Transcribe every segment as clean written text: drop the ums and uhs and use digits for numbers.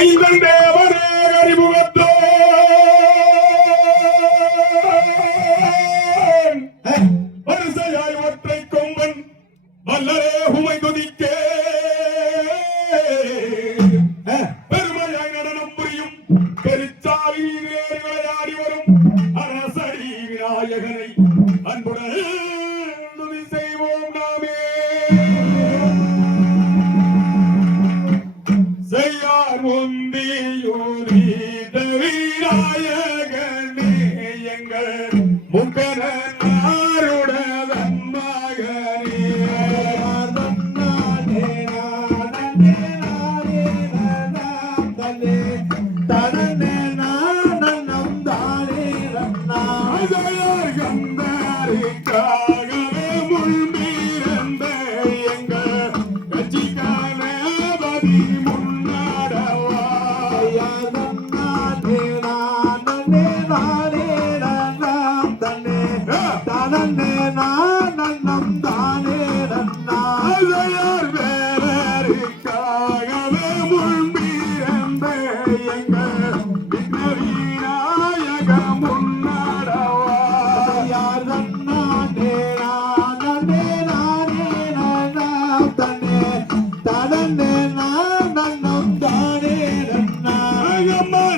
தேவனே அறிமுகத்தோ வரிசையாய் ஒற்றை கொம்பன் வல்லரே உமை துதிக்க பெருமையாய் நடனம் புரியும் பெருச்சாவி விளையாடி வரும் அரசடி விநாயகனை அன்புடன் துதி செய்வோம் நாமே. செய்யார் முந்தியூரி விநாயகனே எங்கள் முக்கனாருடன் மகனே தனே நானம் தானே கந்தாரிக்காகவே முன்மீரந்த எங்கள் கட்சிக்கான பதி முன்னாடவா தனே நானம் தானே நன்னார் வேலருக்காகவே முன்மீரந்த எங்கள் விநாயக முன்னாடவா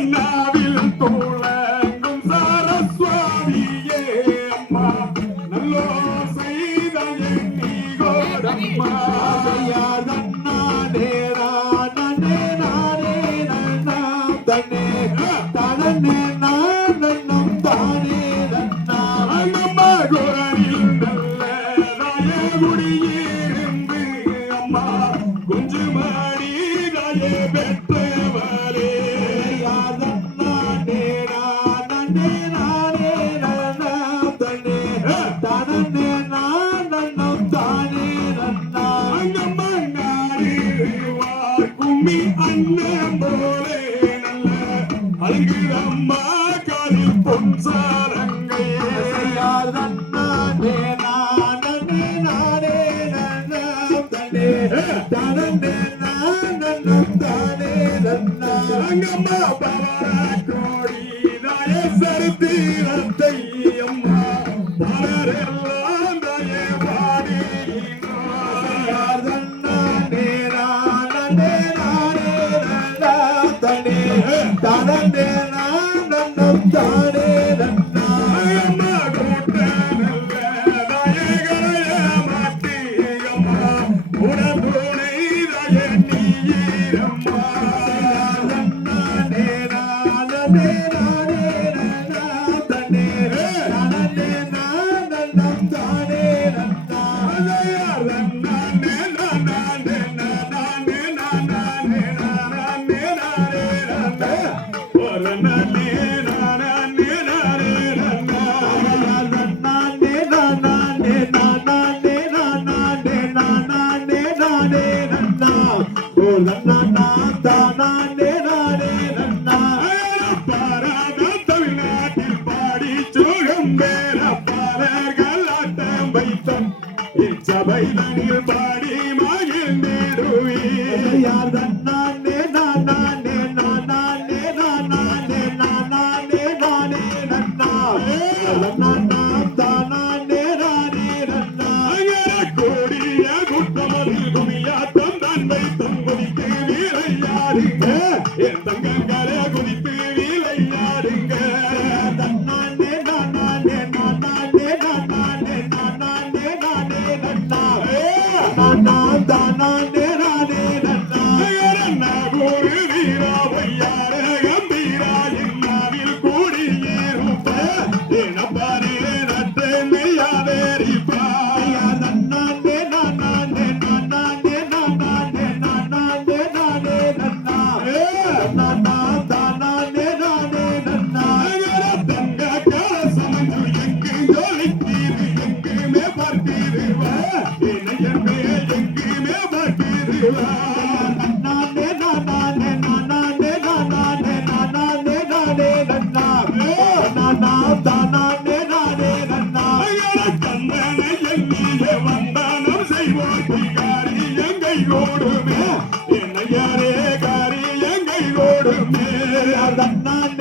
நாவில் தோழங்கும் சாரஸ்வாமியே அம்மா நல்லோ செய்த எண்ணி கோரம்மா குடியிருந்து அம்மா கொஞ்சு மாடி நாயே பெற்றவரே கும்மி அண்ணன் போலே நல்ல அழகுதம்மா காலி பொன்சாரங்கை அங்கம்மா பவர கோடி நாய சரித்திரத்தை அம்மா பலரெல்லாம் தாயே தமிழ்நாட்டில் பாடி சுகம் பெற பாலர்கள் ஆட்டம் வைத்தோம் இச்சபைதனில் பாடி மகிழ்ந்திடுவீர் யார் தன்னானே நானே நானே நானே நானே நானே நன்னா தானே ராணி நன்னா கூடிய குற்றமதில் குமியாட்டம் தான் வைத்தம் குதித்து வீரையாடுங்க என் தங்கங்களே குதித்து வீரையாடுங்க தன்னானே நானே நானே நானே நானே நானே நன்னா தானே ராணி நன்னா ஒரு வீரா வையார கம்பீரா என்னாவில் கூடியிருப்ப எனப்பாரே நட்டு மெய்யாவேரிப்பா நன்னானே நானே நானே நானே நானே நானே நன்னா தானே ராணி நன்னா தங்க கால சமஞ்சு எங்கு ஜோலித்தீரு எங்குமே பார்த்தீருவா எங்குமே பார்த்தீருவா நானே நானே நானே நானே கைகோடுமே தன்னான்